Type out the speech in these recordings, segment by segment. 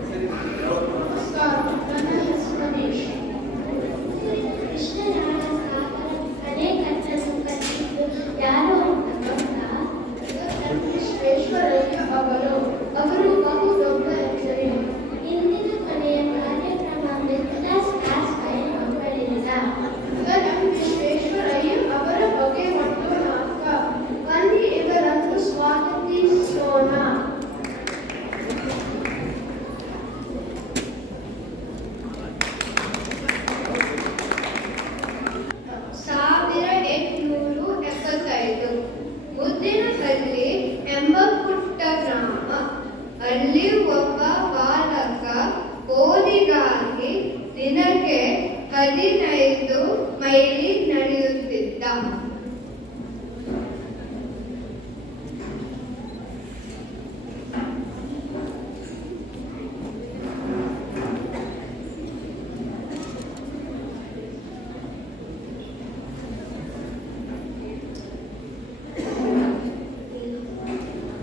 ನಮಸ್ಕಾರ, ನನ್ನ ಹೆಸರು ಗಣೇಶ್. ಕೃಷ್ಣರಾಜ ಸಾಗರ ಅಣೆಕಟ್ಟನ್ನು ಕಟ್ಟಿದ್ದು ಯಾರು ಅಂತ ಗೊತ್ತಾ? ವಿಶ್ವೇಶ್ವರಯ್ಯ ಅವರು. ಅವರು ಬಹು ದೊಡ್ಡ ಹೆಸರು. ಇಂದಿನ ಕೊನೆಯ ಕಾರ್ಯಕ್ರಮ ಮಿಥಿಲಾಸ್ ಕ್ಲಾಸ್ 5 ಮಕ್ಕಳಿಂದ. ವಿಶ್ವೇಶ್ವರಯ್ಯ ಅವರ ಬಗ್ಗೆ ಒಂದು ನಾಟಕ. ಬನ್ನಿ ಇವರನ್ನು ಸ್ವಾಗತಿಸೋಣ. 1875 ಮುದ್ದಿನಹಳ್ಳಿ ಎಂಬ ಪುಟ್ಟ ಗ್ರಾಮ. ಅಲ್ಲಿ ಒಬ್ಬ ಬಾಲಕ ಓದಿಗಾಗಿ ದಿನಕ್ಕೆ 15 ಮೈಲಿ ನಡೆಯುತ್ತಿದ್ದ.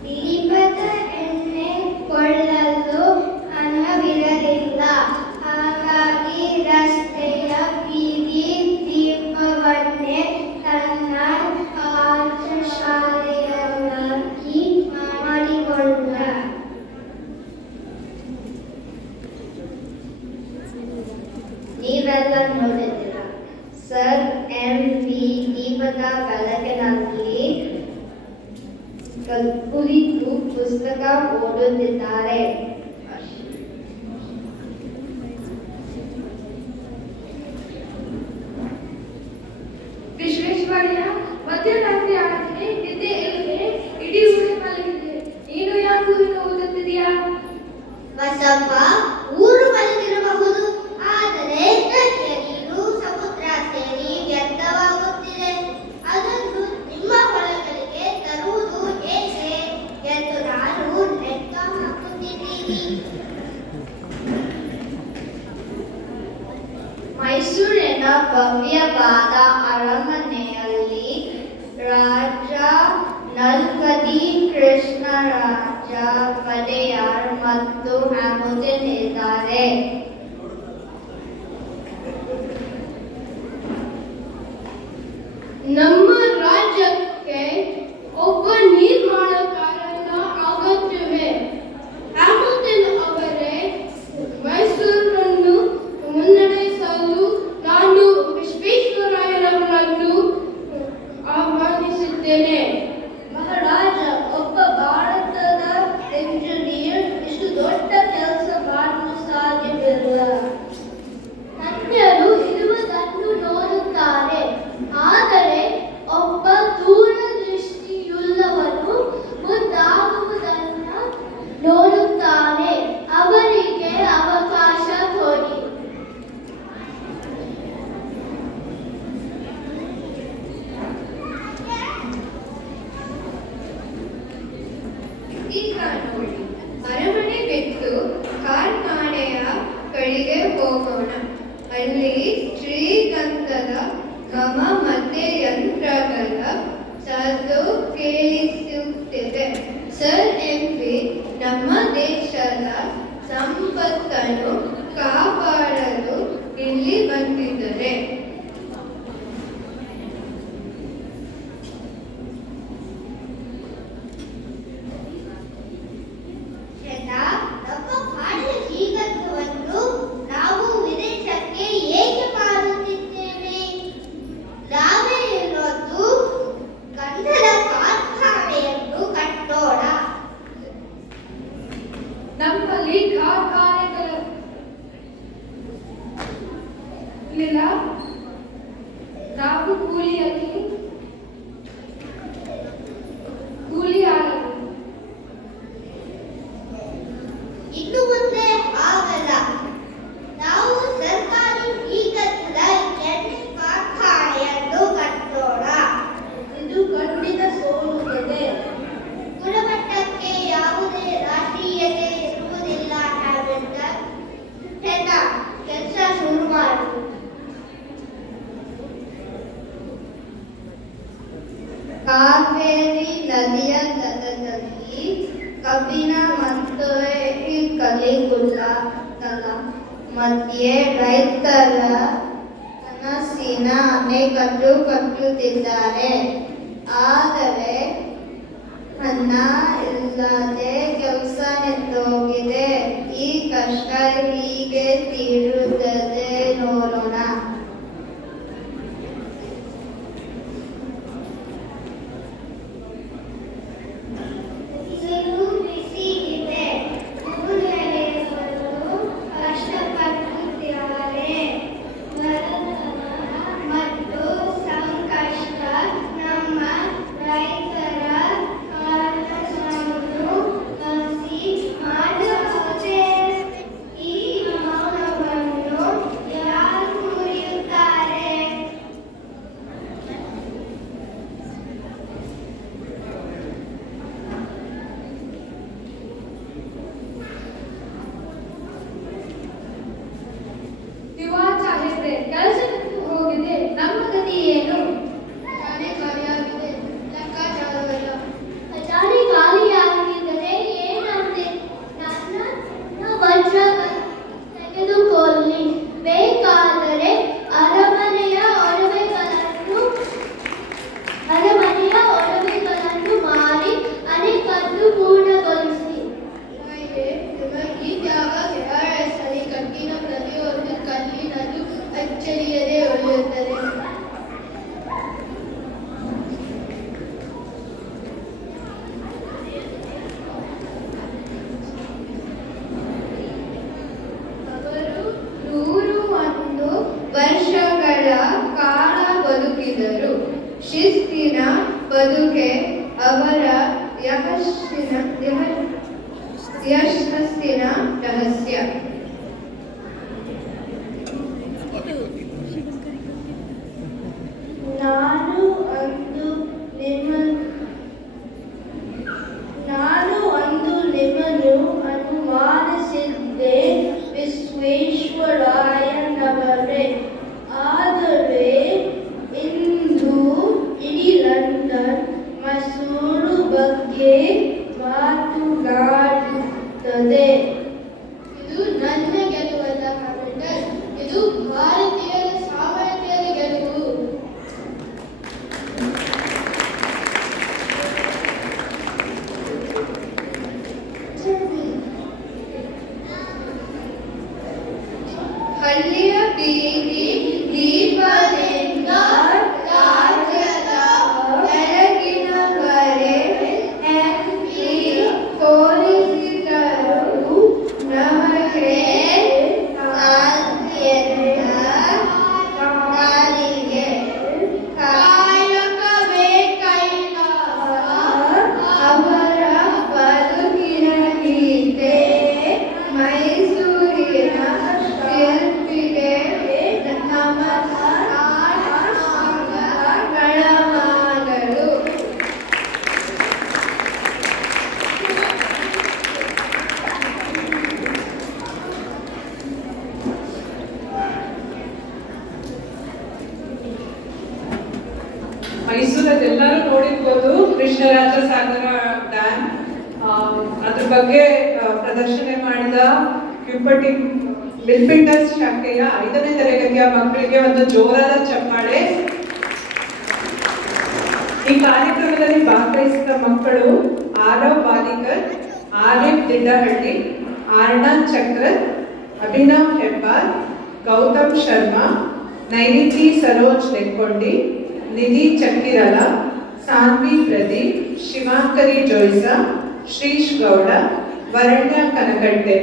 ದೀಪದ ಎಣ್ಣೆ ಕೊಳ್ಳಲು ಹಣವಿರಲಿಲ್ಲ. ಹಾಗಾಗಿ ರಸ್ತೆಯ ಬೀದಿ ದೀಪವನ್ನೇ ತನ್ನ ಪಾಠಶಾಲೆಯನ್ನಾಗಿ ಮಾಡಿಕೊಂಡ. ನೀವೆಲ್ಲ ನೋಡಿದ್ದೀರ. Sir MV. ದೀಪದ ಬೆಳಕಿನಲ್ಲಿ ಕುಳಿತು ಪುಸ್ತಕ ಓದುತ್ತಿದ್ದಾರೆ. ವಿಶ್ವೇಶ್ವರಯ್ಯ, ಮಧ್ಯರಾತ್ರಿ ಆಗಿದೆ, ನಿದ್ದೆ ಇಲ್ಲದೆ ಇಡೀ ಊರು ಮಲಗಿದೆ. ನೀನು ಯಾಕೆ ಇನ್ನು ಓದುತ್ತಿದೀಯಾ? ಬಸಪ್ಪ, ಊರು ಮಲಗಿರಬಹುದು, ಆದರೆ ನದಿಯ ನೀರು ಸಮುದ್ರ ಸೇರಿ ವ್ಯರ್ಥವಾಗುತ್ತಿದೆ. ಅದನ್ನು ನಿಮ್ಮ ಹೊಲಗಳಿಗೆ ತರುವುದು ಹೇಗೆ ಎಂದು ನಾನು ಲೆಕ್ಕ ಹಾಕುತ್ತಿದ್ದೀನಿ. ಮೈಸೂರಿನ ಭವ್ಯವಾದ ಅರಮನೆಯಲ್ಲಿ ರಾಜ ನಲ್ಕದಿ ಕೃಷ್ಣರಾಜ ಒಡೆಯರ್ ಮತ್ತು ಹ್ಯಾಮಿಲ್ಟನ್ ಇದ್ದಾರೆ. ನಮ್ಮ ರಾಜ್ಯಕ್ಕೆ ಒಬ್ಬ ನಿರ್ಮಾಣಕಾರನ ಅಗತ್ಯವಿದೆ. ಹ್ಯಾಮಿಲ್ಟನ್ ಅವರೇ, ಮೈಸೂರನ್ನು ಮುನ್ನಡೆಸಲು ನಾನು ವಿಶ್ವೇಶ್ವರಯ್ಯನವರನ್ನು ಆಹ್ವಾನಿಸುತ್ತೇನೆ. ಮಹಾರಾಜ, ಒಬ್ಬ ಭಾರತದ ಎಂಜಿನಿಯರ್ ಇಷ್ಟು ದೊಡ್ಡ ಕೆಲಸ ಮಾಡಲು ಸಾಧ್ಯವಿಲ್ಲ. ತಜ್ಞರು ಇರುವುದನ್ನು ನೋಡುತ್ತಾರೆ, ಆದರೆ ಒಬ್ಬ ದೂರದೃಷ್ಟಿಯುಳ್ಳವನು ಮುಂದಾಗುವುದನ್ನು ನೋಡುತ್ತಾನೆ. ಅವರಿಗೆ ಅವಕಾಶ ಕೊಡಿ. ಈಗ ನೋಡಿ, ಅರಮನೆ ಬಿಟ್ಟು ಕಾರ್ಖಾನೆಯ ಕಡೆಗೆ ಹೋಗೋಣ. ಅಲ್ಲಿ ಶ್ರೀಗಂಧದ ಘಮ ಮತ್ತೆ ಯಂತ್ರಗಳ ಸದ್ದು ಕೇಳಿಸುತ್ತಿದೆ. Sir MV. ನಮ್ಮ ದೇಶದ ಸಂಪತ್ತನ್ನು ಕಾಪಾಡಲು ಇಲ್ಲಿ ಬಂದಿದ್ದಾರೆ. ನಮ್ಮ ಕಾಡಿನ ಶ್ರೀಗಂಧವನ್ನು ನಾವು ವಿದೇಶಕ್ಕೆ ಏಕೆ ಮಾರುತ್ತಿದ್ದೇವೆ? ನಾವೇ ಇರೋದು ಗಂಧದ ಕಾರ್ಖಾನೆಯನ್ನು ಕಟ್ಟೋಣ. ನಮ್ಮಲ್ಲಿ ಕಾರ್ಖಾನೆಗಳಿಲ್ಲ. ನಾವು ಕೂಲಿ ಆಗಲ್ಲ. ಇನ್ನು ಮುಂದೆ ಆಗಲ್ಲ. ನಾವು ಸರ್ಕಾರಿ ಶ್ರೀಗಂಧದ ಎಣ್ಣೆ ಕಾರ್ಖಾನೆಯನ್ನು ಕಟ್ಟೋಣ. ಇದು ಖಂಡಿತ ಸೋಲುತ್ತದೆ. ಗುಣಮಟ್ಟಕ್ಕೆ ಯಾವುದೇ ರಾಷ್ಟ್ರೀಯತೆ ಇರುವುದಿಲ್ಲ. ಹ್ಯಾಮಿಲ್ಟನ್, ಕೆಲಸ ಶುರು ಮಾಡು. ಕಾವೇರಿ ನದಿಯ ತಟದಲ್ಲಿ ಕಬ್ಬಿನ ಮತ್ತು ಕಲಿಗುಲ್ಲಗಳ ಮಧ್ಯೆ ರೈತರ ಕನಸಿನ ಅಣೆಕಟ್ಟು ಕಟ್ಟುತ್ತಿದ್ದಾರೆ. ಆದರೆ ಅನ್ನ ಇಲ್ಲದೆ ಕೆಲಸ ನಿಂತೋಗಿದೆ. ಈ ಕಷ್ಟ ಹೀಗೆ ತೀರುತ್ತದೆ ನೋಡೋಣ. ಬಿಸಿ ಇದೆ, ಕಷ್ಟಪಡುತ್ತಿದ್ದಾರೆ. ಮತ್ತು ಸಂಕಷ್ಟ ನಮ್ಮ ರೈತರ ಕನಸನ್ನು ಹಸಿ ಮಾಡುತ್ತದೆ. ಈ ಮೌನವನ್ನು ಯಾರು ಮುರಿಯುತ್ತಾರೆ? ಯುವ ಸಾಹೇಬ್ರೆ, ಕೆಲಸಕ್ಕೆ ಹೋಗಿದೆ, ನಮ್ಮ ಗತಿ ಏನು? ಖಜಾನೆ ಖಾಲಿಯಾಗಿದೆ, ಲೆಕ್ಕಾಚಾರವಿಲ್ಲ. ಖಜಾನೆ ಖಾಲಿಯಾಗಿದ್ದರೆ ಏನಂತೆ? ನನ್ನ ವಜ್ರ ತೆಗೆದುಕೊಳ್ಳಿ, ಬೇಕಾದರೆ ಅರಮನೆಯ ಒಡವೆಗಳನ್ನು ಮಾರಿ ಅಣೆಕಟ್ಟು ಪೂರ್ಣಗೊಳಿಸಿ. ಈ ತ್ಯಾಗ ಕೆಳಸಲಿ ಕಟ್ಟಿನ ಪ್ರತಿಯೊಂದು ಕಲ್ಲಿನಲ್ಲೂ ಅಚ್ಚರಿಯದೆ ಉಳಿಯುತ್ತದೆ. ಅವರು 101 ವರ್ಷಗಳ ಕಾಲ ಬದುಕಿದರು. ಶಿಸ್ತಿನ ಬದುಕೆ ಅವರ ಯಶಸ್ಸಿನ ರಹಸ್ಯ. ನಾನು ಅಂದು ನಿಮ್ಮನ್ನು ಅನುಮಾನಿಸಿದ್ದೆ ವಿಶ್ವೇಶ್ವರಾಯನವರೇ. ಆದರೆ ಇಂದು ಇಡೀ ಲಂಡನ್ ಮೈಸೂರು ಬಗ್ಗೆ ಮಾತುಗಾಡುತ್ತದೆ. ಇದು ನನ್ನ ಗೆಲುವಲ್ಲ ಹಾರ್ಟರ್, ಇದು ಭಾರತೀಯರ ಸಾಮರ್ಥ್ಯದ ಗೆಲುವು. ಹಳ್ಳಿಯ ಬೀದಿ ದೀಪದಿಂದ ರಾಜ್ಯದ ಬೆಳಗಿನವರೆ MP ತೋರಿಸಿದರು ನಮಗೆ ಸಾಧ್ಯದ ಕಾಲಿಗೆ. ಕಾಯಕವೇ ಕೈಲಾಸ ಅವರ ಬದುಕಿನ ಗೀತೆ. ಮೈಸೂರಿನ ಶಿಲ್ಪಿಗೆ ನಮನಗಳು. ಮೈಸೂರಲ್ಲೆಲ್ಲರೂ ನೋಡಿರ್ಬೋದು ಕೃಷ್ಣರಾಜ ಸಾಗರ ಡ್ಯಾಮ್. ಅದ್ರ ಬಗ್ಗೆ ಪ್ರದರ್ಶನ ಮಾಡಿದ ಕ್ಯೂಪಟಿ ಮಿಲ್ಪಿಟರ್ಸ್ ಶಾಖೆಯ 5ನೇ ತರಗತಿಯ ಮಕ್ಕಳಿಗೆ ಒಂದು ಜೋರಾದ ಚಪ್ಪಾಳೆ. ಈ ಕಾರ್ಯಕ್ರಮದಲ್ಲಿ ಭಾಗವಹಿಸಿದ ಮಕ್ಕಳು ಆರವ್ ವಾಲಿಕರ್, ಆರ್ಎಫ್ ದಿಡ್ಡಹಳ್ಳಿ, ಆರ್ನಂದ್ ಚಕ್ರತ್, ಅಭಿನವ್ ಹೆಬ್ಬಾರ್, ಗೌತಮ್ ಶರ್ಮಾ, ನೈನಿತಿ ಸರೋಜ್ ನೆಕ್ಕೊಂಡಿ, ನಿಧಿ ಚಕ್ಕಿರಲ, ಸಾನ್ವಿ ಪ್ರದೀಪ್, ಶಿವಾಂಕರಿ ಜೋಯ್ಸ, ಶ್ರೀಶ್ ಗೌಡ, ವರಣ್ಯ ಕನಕಟ್ಟೆ.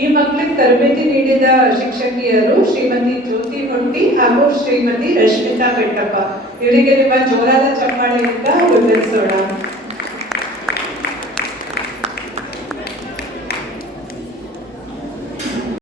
ಈ ಮಕ್ಕಳಿಗೆ ತರಬೇತಿ ನೀಡಿದ ಶಿಕ್ಷಕಿಯರು ಶ್ರೀಮತಿ ಜ್ಯೋತಿ ಹೊಟ್ಟಿ ಹಾಗೂ ಶ್ರೀಮತಿ ರಶ್ಮಿತಾ ಬೆಟ್ಟಪ್ಪ. ಇವರಿಗೆ ನಿಮ್ಮ ಜೋರಾದ ಚಪ್ಪಾಳೆಯಿಂದ ವಂದಿಸೋಣ.